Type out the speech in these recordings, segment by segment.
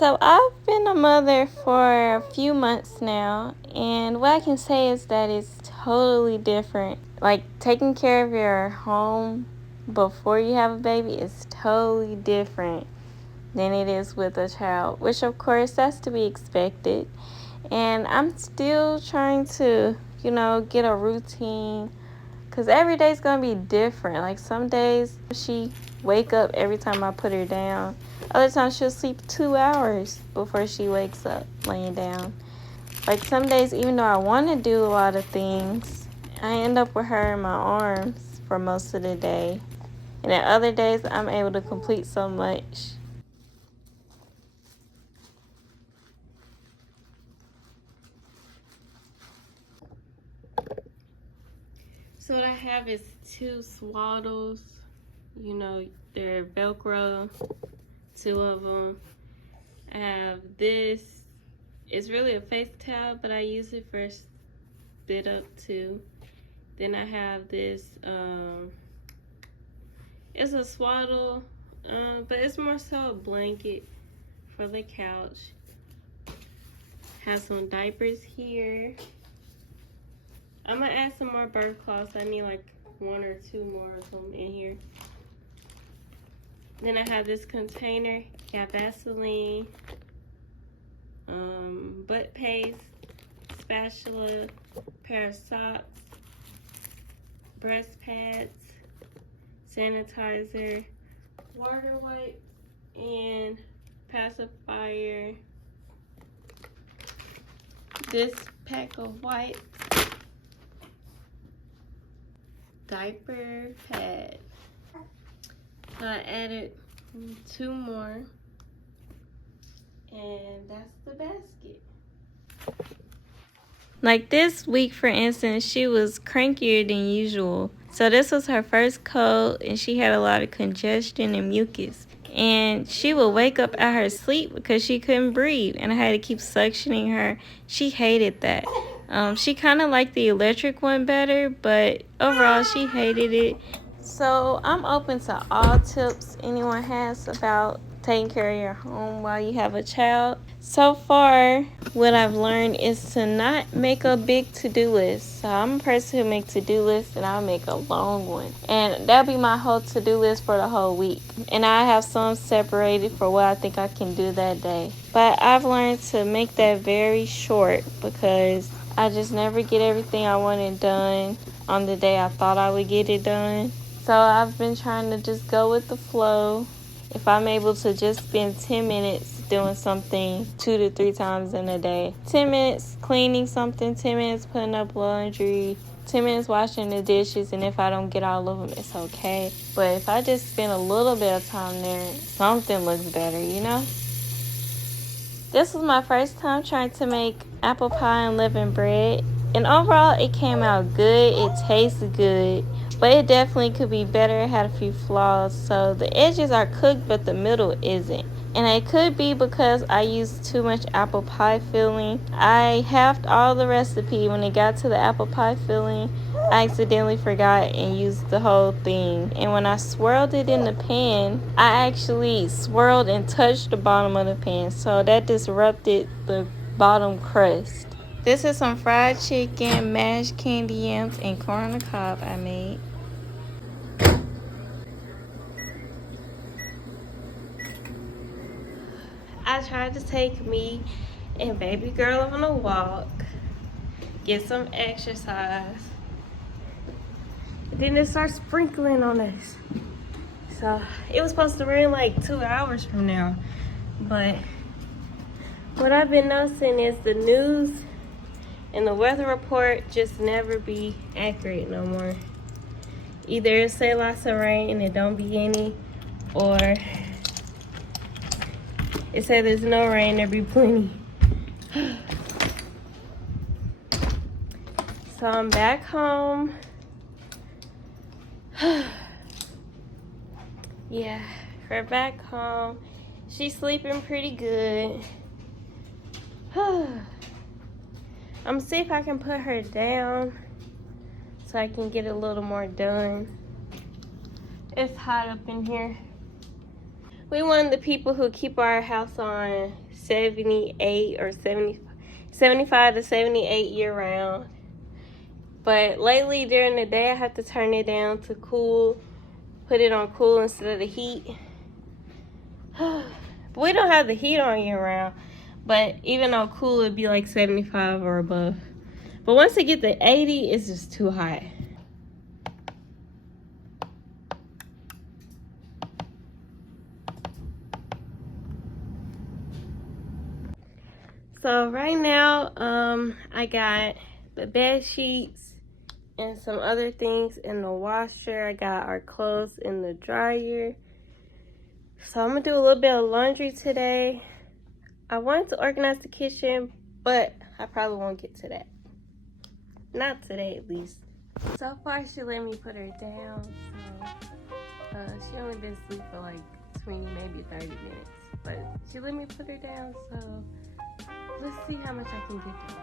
So I've been a mother for a few months now, and what I can say is that it's totally different. Like, taking care of your home before you have a baby is totally different than it is with a child, which of course that's to be expected. And I'm still trying to, get a routine, because every day's going to be different. Like, some days she wake up every time I put her down. Other times she'll sleep 2 hours before she wakes up laying down. Like, some days, even though I want to do a lot of things, I end up with her in my arms for most of the day. And then other days, I'm able to complete so much. So what I have is 2 swaddles. They're Velcro, 2 of them. I have this. It's really a face towel, but I use it for spit up too. Then I have this, it's a swaddle, but it's more so a blanket for the couch. Have some diapers here. I'm gonna add some more birth cloths. I need like 1 or 2 more of them in here. Then I have this container, got Vaseline, butt paste, spatula, pair of socks, breast pads, sanitizer, water wipes, and pacifier. This pack of wipes, diaper pad. So I added 2 more, and that's the basket. Like this week, for instance, she was crankier than usual. So this was her first cold, and she had a lot of congestion and mucus. And she would wake up out her sleep because she couldn't breathe, and I had to keep suctioning her. She hated that. She kind of liked the electric one better, but overall she hated it. So I'm open to all tips anyone has about taking care of your home while you have a child. So far, what I've learned is to not make a big to-do list. So I'm a person who makes to-do lists, and I'll make a long one. And that'll be my whole to-do list for the whole week. And I have some separated for what I think I can do that day. But I've learned to make that very short, because I just never get everything I wanted done on the day I thought I would get it done. So I've been trying to just go with the flow. If I'm able to just spend 10 minutes doing something 2 to 3 times in a day, 10 minutes cleaning something, 10 minutes putting up laundry, 10 minutes washing the dishes, and if I don't get all of them, it's okay. But if I just spend a little bit of time there, something looks better, This was my first time trying to make apple pie and leavened bread. And overall, it came out good. It tasted good. But it definitely could be better. It had a few flaws. So the edges are cooked, but the middle isn't. And it could be because I used too much apple pie filling. I halved all the recipe. When it got to the apple pie filling, I accidentally forgot and used the whole thing. And when I swirled it in the pan, I actually swirled and touched the bottom of the pan. So that disrupted the bottom crust. This is some fried chicken, mashed candy yams, and corn on the cob I made. I tried to take me and baby girl on a walk, get some exercise. Then it starts sprinkling on us. So it was supposed to rain like 2 hours from now. But what I've been noticing is the news and the weather report just never be accurate no more. Either it say lots of rain and it don't be any, or it said there's no rain, there be plenty. So I'm back home. Yeah, we're back home. She's sleeping pretty good. I'm gonna see if I can put her down so I can get a little more done. It's hot up in here. We one of the people who keep our house on 78 or 70, 75 to 78 year round. But lately during the day I have to turn it down to cool, put it on cool instead of the heat. We don't have the heat on year round, but even on cool it'd be like 75 or above. But once it get to 80, it's just too hot. So right now, I got the bed sheets and some other things in the washer. I got our clothes in the dryer. So I'm gonna do a little bit of laundry today. I wanted to organize the kitchen, but I probably won't get to that. Not today, at least. So far, she let me put her down. So she only been asleep for like 20, maybe 30 minutes. But she let me put her down, so let's see how much I can get done.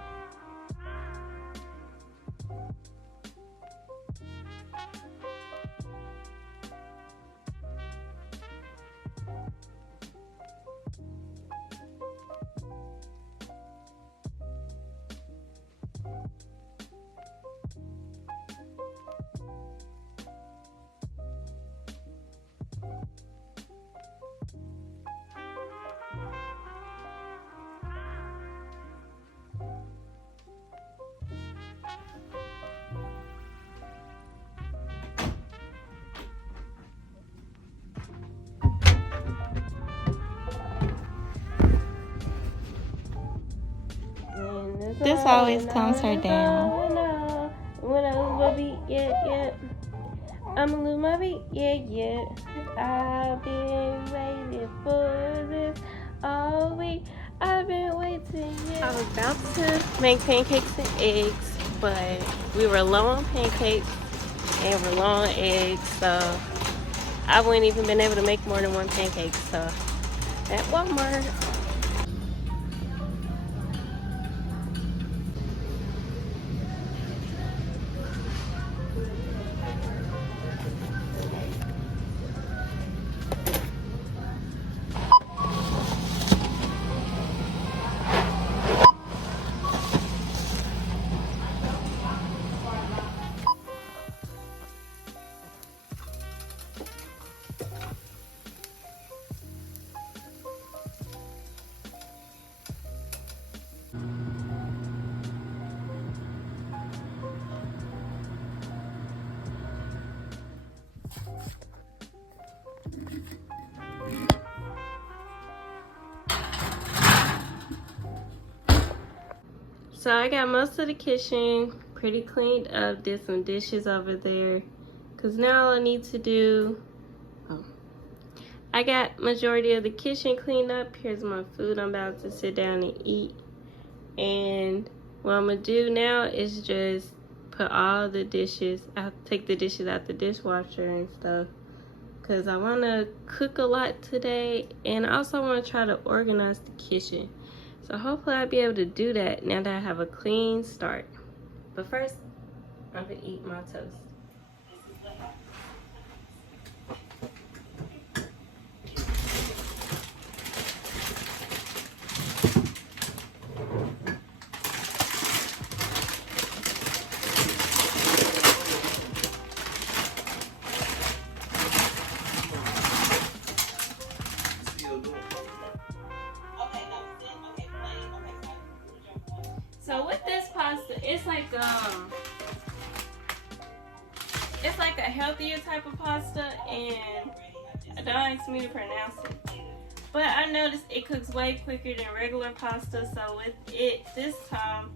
This always calms her down. When I lose my beat, yeah. I'ma lose my beat, yeah. I've been waiting for this all week. I've been waiting, yeah. I was about to make pancakes and eggs, but we were low on pancakes and we're low on eggs, so I wouldn't even been able to make more than one pancake, so at Walmart. So I got most of the kitchen pretty cleaned up, did some dishes over there, because now all I need to do, I got majority of the kitchen cleaned up. Here's my food I'm about to sit down and eat. And what I'm going to do now is just put all the dishes, I'll take the dishes out the dishwasher and stuff, because I want to cook a lot today, and I also want to try to organize the kitchen. So hopefully I'll be able to do that now that I have a clean start. But first, I'm gonna eat my toast. So with this pasta, it's like a healthier type of pasta, and don't ask me to pronounce it. But I noticed it cooks way quicker than regular pasta, so with it this time,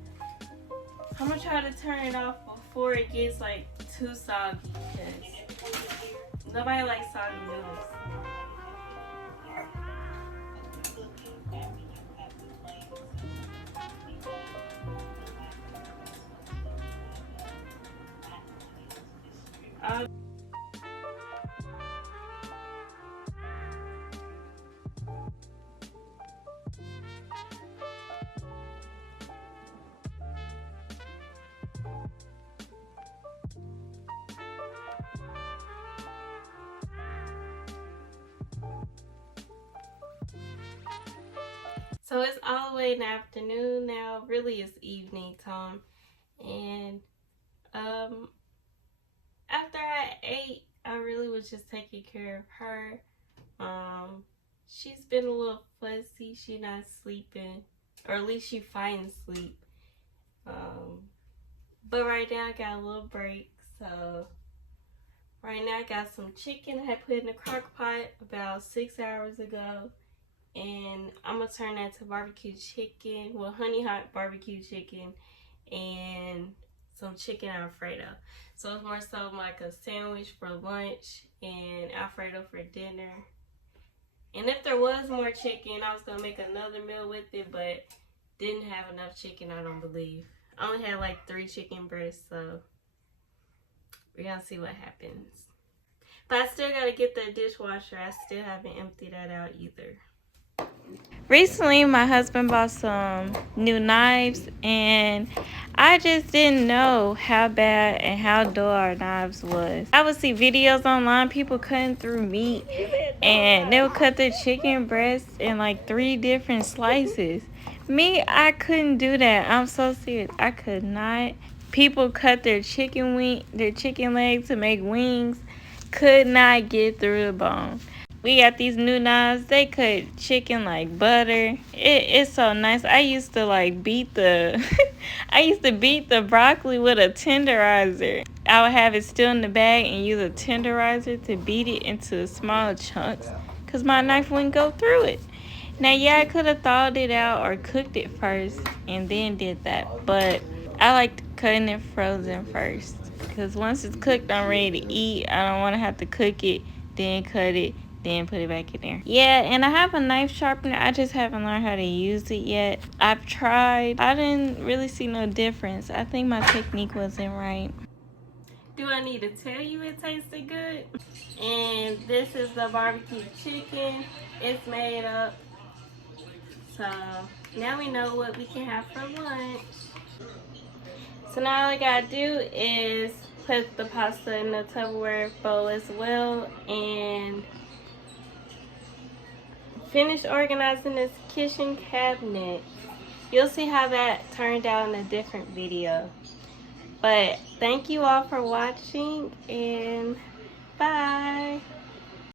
I'm gonna try to turn it off before it gets like too soggy, because nobody likes soggy noodles. So it's all the way in the afternoon now. Really, it's evening time. And after I ate, I really was just taking care of her. She's been a little fussy. She's not sleeping, or at least she finds sleep. But right now I got a little break. So right now I got some chicken I had put in the crock pot about 6 hours ago. And I'm going to turn that to barbecue chicken. Well, honey hot barbecue chicken. And some chicken Alfredo. So it's more so like a sandwich for lunch and Alfredo for dinner. And if there was more chicken, I was going to make another meal with it, but didn't have enough chicken, I don't believe. I only had like 3 chicken breasts, so we're going to see what happens. But I still got to get the dishwasher. I still haven't emptied that out either. Recently, my husband bought some new knives, and I just didn't know how bad and how dull our knives was. I would see videos online, people cutting through meat, and they would cut their chicken breasts in like 3 different slices. Me, I couldn't do that. I'm so serious. I could not. People cut their chicken legs to make wings. Could not get through the bone. We got these new knives. They cut chicken like butter. It's so nice. I used to like beat the I used to beat the broccoli with a tenderizer. I would have it still in the bag and use a tenderizer to beat it into small chunks because my knife wouldn't go through it. Now, yeah, I could have thawed it out or cooked it first and then did that, but I like cutting it frozen first because once it's cooked, I'm ready to eat. I don't want to have to cook it, then cut it, then put it back in there. Yeah, and I have a knife sharpener. I just haven't learned how to use it yet. I've tried. I didn't really see no difference. I think my technique wasn't right. Do I need to tell you it tasted good? And this is the barbecue chicken. It's made up. So now we know what we can have for lunch. So now all I gotta do is put the pasta in the Tupperware bowl as well and finish organizing this kitchen cabinet. You'll see how that turned out in a different video. But thank you all for watching, and bye.